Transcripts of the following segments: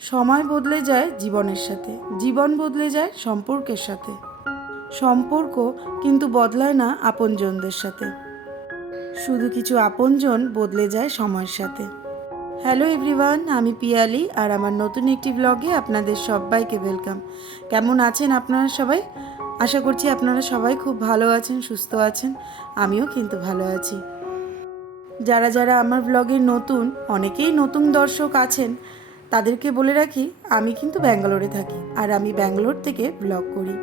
সময় বদলে যায় জীবনের সাথে, জীবন বদলে যায় সম্পর্কের সাথে, সম্পর্ক কিন্তু বদলায় না আপনজনদের সাথে। শুধু কিছু আপনজন বদলে যায় সময়ের সাথে। হ্যালো এভরিওয়ান, আমি পিয়ালি আর আমার নতুন একটি ব্লগে আপনাদের সবাইকে ওয়েলকাম। কেমন আছেন আপনারা সবাই? আশা করছি আপনারা সবাই খুব ভালো আছেন, সুস্থ আছেন। আমিও কিন্তু ভালো আছি। যারা যারা আমার ব্লগে নতুন, অনেকেই নতুন দর্শক আছেন, তাদেরকে বলে রাখি আমি কিন্তু ব্যাঙ্গালোরে থাকি আর আমি ব্যাঙ্গালোর থেকে ব্লগ করি।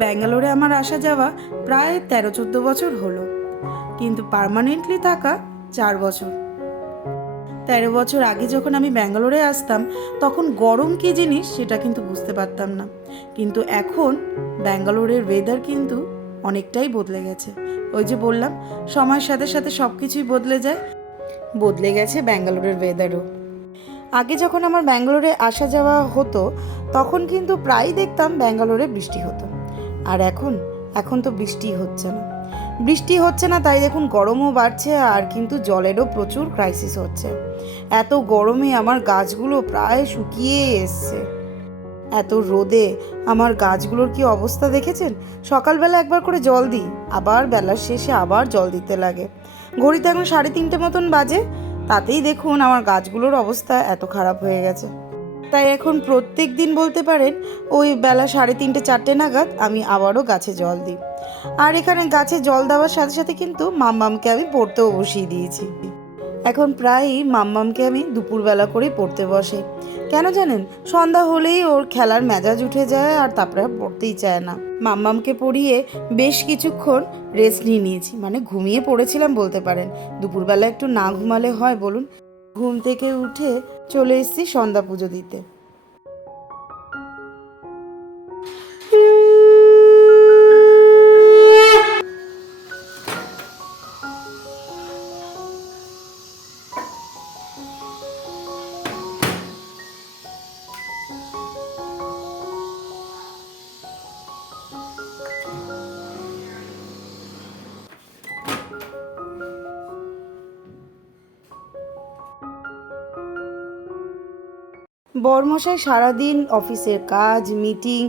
ব্যাঙ্গালোরে আমার আসা যাওয়া প্রায় 13-14 বছর হলো, কিন্তু পার্মানেন্টলি থাকা 4 বছর। 13 বছর আগে যখন আমি ব্যাঙ্গালোরে আসতাম তখন গরম কী জিনিস সেটা কিন্তু বুঝতে পারতাম না, কিন্তু এখন ব্যাঙ্গালোরের ওয়েদার কিন্তু অনেকটাই বদলে গেছে। ওই যে বললাম, সময়ের সাথে সাথে সব কিছুই বদলে যায়, বদলে গেছে ব্যাঙ্গালোরের ওয়েদারও। আগে যখন আমার ব্যাঙ্গালোরে আসা যাওয়া হতো তখন কিন্তু প্রায়ই দেখতাম ব্যাঙ্গালোরে বৃষ্টি হতো, আর এখন তো বৃষ্টি হচ্ছে না, তাই দেখুন গরমও বাড়ছে আর কিন্তু জলেরও প্রচুর ক্রাইসিস হচ্ছে। এত গরমে আমার গাছগুলো প্রায় শুকিয়ে এসছে। এত রোদে আমার গাছগুলোর কি অবস্থা দেখেছেন? সকালবেলা একবার করে জল দিই, আবার বেলার শেষে আবার জল দিতে লাগে। ঘড়িতে এখন 3:30 মতন বাজে, তাতেই দেখুন আমার গাছগুলোর অবস্থা এত খারাপ হয়ে গেছে। তাই এখন প্রত্যেক দিন বলতে পারেন ওই বেলা 3:30-4টে নাগাদ আমি আবারও গাছে জল দিই। আর এখানে গাছে জল দেওয়ার সাথে সাথে কিন্তু মাম্মামকে আমি পড়তেও বসিয়ে দিয়েছি। এখন প্রায়ই মাম্মামকে আমি দুপুরবেলা করেই পড়তে বসে। কেন জানেন? সন্ধ্যা হলেই ওর খেলার মেজাজ উঠে যায় আর তারপরে পড়তেই চায় না। মাম্মামকে পড়িয়ে বেশ কিছুক্ষণ রেস্ট নিয়েছি, মানে ঘুমিয়ে পড়েছিলাম বলতে পারেন। দুপুরবেলা একটু না ঘুমালে হয় বলুন? ঘুম থেকে উঠে চলে এসেছি সন্ধ্যা পুজো দিতে। বরমশাই সারাদিন অফিসের কাজ, মিটিং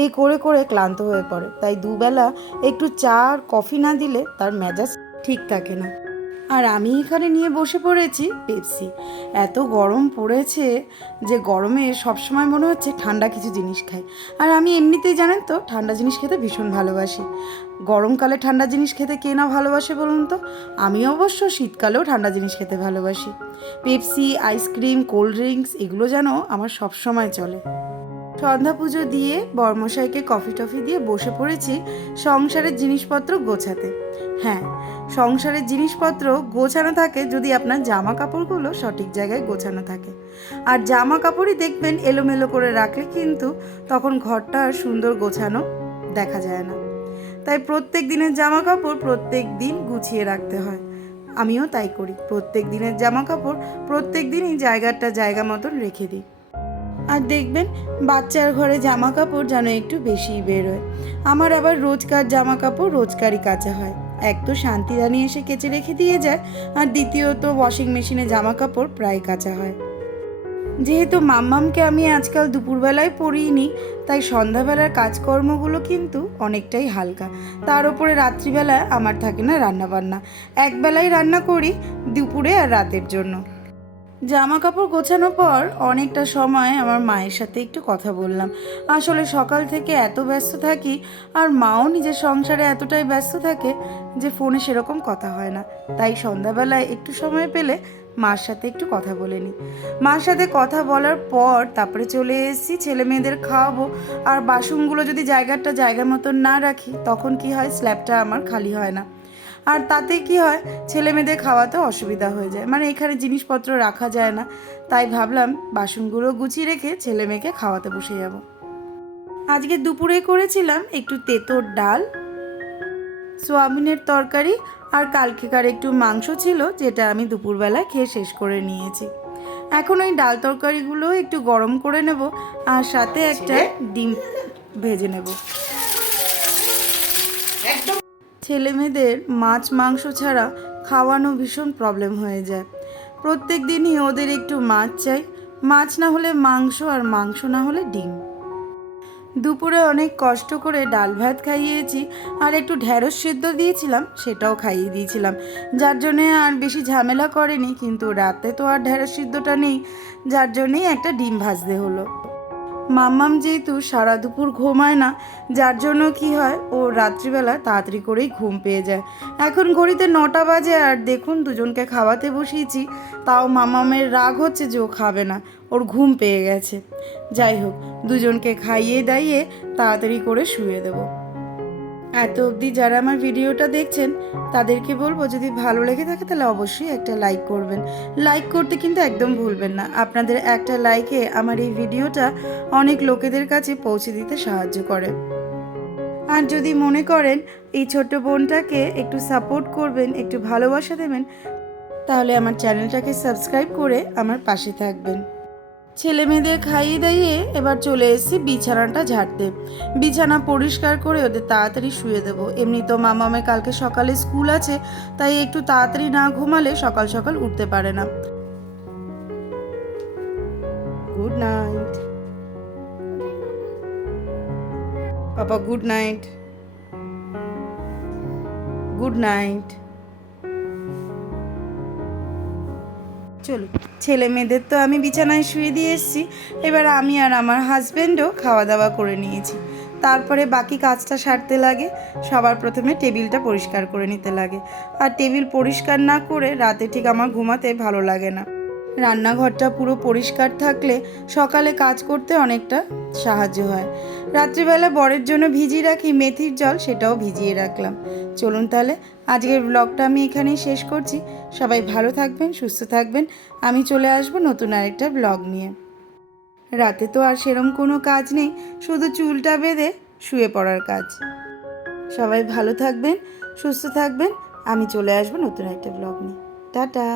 এই করে করে ক্লান্ত হয়ে পড়ে, তাই দুবেলা একটু চা আর কফি না দিলে তার মেজাজ ঠিক থাকে না। আর আমি এখানে নিয়ে বসে পড়েছি পেপসি। এত গরম পড়েছে যে গরমে সবসময় মনে হচ্ছে ঠান্ডা কিছু জিনিস খাই। আর আমি এমনিতেই জানেন তো ঠান্ডা জিনিস খেতে ভীষণ ভালোবাসি। গরমকালে ঠান্ডা জিনিস খেতে কে না ভালোবাসে বলুন তো? আমি অবশ্য শীতকালেও ঠান্ডা জিনিস খেতে ভালোবাসি। পেপসি, আইসক্রিম, কোল্ড ড্রিঙ্কস এগুলো যেন আমার সব সময় চলে। সন্ধ্যা পুজো দিয়ে বরমশাইকে কফি টফি দিয়ে বসে পড়েছি সংসারের জিনিসপত্র গোছাতে। হ্যাঁ, সংসারের জিনিসপত্র গোছানো থাকে যদি আপনার জামা কাপড়গুলো সঠিক জায়গায় গোছানো থাকে। আর জামা কাপড়ই দেখবেন এলোমেলো করে রাখলে কিন্তু তখন ঘরটা আর সুন্দর গোছানো দেখা যায় না। তাই প্রত্যেক দিনের জামা কাপড় প্রত্যেক দিন গুছিয়ে রাখতে হয়। আমিও তাই করি, প্রত্যেক দিনের জামা কাপড় প্রত্যেক দিনই জায়গা মতন রেখে দিই। আর দেখবেন বাচ্চার ঘরে জামা কাপড় যেন একটু বেশিই বেরোয়। আমার আবার রোজকার জামা কাপড় রোজকারই কাচা হয়। এক তো শান্তিরানি এসে কেচে রেখে দিয়ে যায়, আর দ্বিতীয়ত ওয়াশিং মেশিনে জামা কাপড় প্রায় কাচা হয়। যেহেতু মাম্মামকে আমি আজকাল দুপুরবেলায় পড়িনি, তাই সন্ধ্যাবেলার কাজকর্মগুলো কিন্তু অনেকটাই হালকা। তার উপরে রাত্রিবেলায় আমার থাকে না রান্নাবান্না, একবেলাই রান্না করি দুপুরে আর রাতের জন্য। জামা কাপড় গোছানোর পর অনেকটা সময় আমার মায়ের সাথে একটু কথা বললাম। আসলে সকাল থেকে এত ব্যস্ত থাকি, আর মাও নিজের সংসারে এতটাই ব্যস্ত থাকে যে ফোনে সেরকম কথা হয় না। তাই সন্ধ্যাবেলায় একটু সময় পেলে মার সাথে একটু কথা বলে নিই। মার সাথে কথা বলার পর তারপরে চলে এসেছি ছেলে মেয়েদের খাওয়াবো। আর বাসনগুলো যদি জায়গা মতন না রাখি তখন কি হয়, স্ল্যাবটা আমার খালি হয় না। আর তাতে কি হয়, ছেলে মেয়েদের খাওয়াতেও অসুবিধা হয়ে যায়, মানে এখানে জিনিসপত্র রাখা যায় না। তাই ভাবলাম বাসনগুলো গুছিয়ে রেখে ছেলে মেয়েকে খাওয়াতে বসে যাব। আজকে দুপুরে করেছিলাম একটু তেঁতোর ডাল, সোয়াবিনের তরকারি, আর কালকেকার একটু মাংস ছিল যেটা আমি দুপুরবেলায় খেয়ে শেষ করে নিয়েছি। এখন ওই ডাল তরকারিগুলো একটু গরম করে নেব, আর সাথে একটা ডিম ভেজে নেব। ছেলে মেয়েদের মাছ মাংস ছাড়া খাওয়ানো ভীষণ প্রবলেম হয়ে যায়। প্রত্যেক দিনই ওদের একটু মাছ চাই, মাছ না হলে মাংস, আর মাংস না হলে ডিম। দুপুরে অনেক কষ্ট করে ডাল ভাত খাইয়েছি, আর একটু ঢ্যাঁড়স সেদ্ধ দিয়েছিলাম, সেটাও খাইয়ে দিয়েছিলাম, যার জন্যে আর বেশি ঝামেলা করেনি। কিন্তু রাতে তো আর ঢ্যাঁড়স সিদ্ধটা নেই, যার জন্যেই একটা ডিম ভাজতে হলো। মাম্মাম যেহেতু সারা দুপুর ঘুমায় না, যার জন্য কি হয়, ও রাত্রিবেলা তাড়াতাড়ি করেই ঘুম পেয়ে যায়। এখন ঘড়িতে 9টা বাজে, আর দেখুন দুজনকে খাওয়াতে বসিয়েছি, তাও মাম্মামের রাগ হচ্ছে যে ও খাবে না, ওর ঘুম পেয়ে গেছে। যাই হোক, দুজনকে খাইয়ে দাইয়ে তাড়াতাড়ি করে শুয়ে দেবো। এত অবধি যারা আমার ভিডিওটা দেখছেন তাদেরকে বলবো, যদি ভালো লেগে থাকে তাহলে অবশ্যই একটা লাইক করবেন। লাইক করতে কিন্তু একদম ভুলবেন না, আপনাদের একটা লাইকে আমার এই ভিডিওটা অনেক লোকেদের কাছে পৌঁছে দিতে সাহায্য করে। আর যদি মনে করেন এই ছোট্ট বোনটাকে একটু সাপোর্ট করবেন, একটু ভালোবাসা দেবেন, তাহলে আমার চ্যানেলটাকে সাবস্ক্রাইব করে আমার পাশে থাকবেন। ছেলে মেয়েদের খাইয়ে দাইয়ে এবার চলে এসেছি বিছানাটা ঝাড়তে। বিছানা পরিষ্কার করে ওদের তাড়াতাড়ি শুয়ে দেবো। এমনি তো মামামের কালকে সকালে স্কুল আছে, তাই একটু তাড়াতাড়ি না ঘুমালে সকাল সকাল উঠতে পারে না। গুড নাইট পাপা, গুড নাইট, গুড নাইট। চলো, ছেলে মেয়েদের তো আমি বিছানায় শুয়ে দিয়ে এসেছি, এবার আমি আর আমার হাজব্যান্ডও খাওয়া দাওয়া করে নিয়েছি। তারপরে বাকি কাজটা সারতে লাগে। সবার প্রথমে টেবিলটা পরিষ্কার করে নিতে লাগে, আর টেবিল পরিষ্কার না করে রাতে ঠিক আমার ঘুমাতে ভালো লাগে না। রান্নাঘরটা পুরো পরিষ্কার থাকলে সকালে কাজ করতে অনেকটা সাহায্য হয়। রাত্রিবেলা বরের জন্য ভিজিয়ে রাখি মেথির জল, সেটাও ভিজিয়ে রাখলাম। চলুন তাহলে আজকের ব্লগটা আমি এখানেই শেষ করছি। সবাই ভালো থাকবেন, সুস্থ থাকবেন। আমি চলে আসবো নতুন আরেকটা ব্লগ নিয়ে। রাতে তো আর সেরম কোনো কাজ নেই, শুধু চুলটা বেঁধে শুয়ে পড়ার কাজ। সবাই ভালো থাকবেন, সুস্থ থাকবেন। আমি চলে আসবো নতুন একটা ব্লগ নিয়ে। টাটা।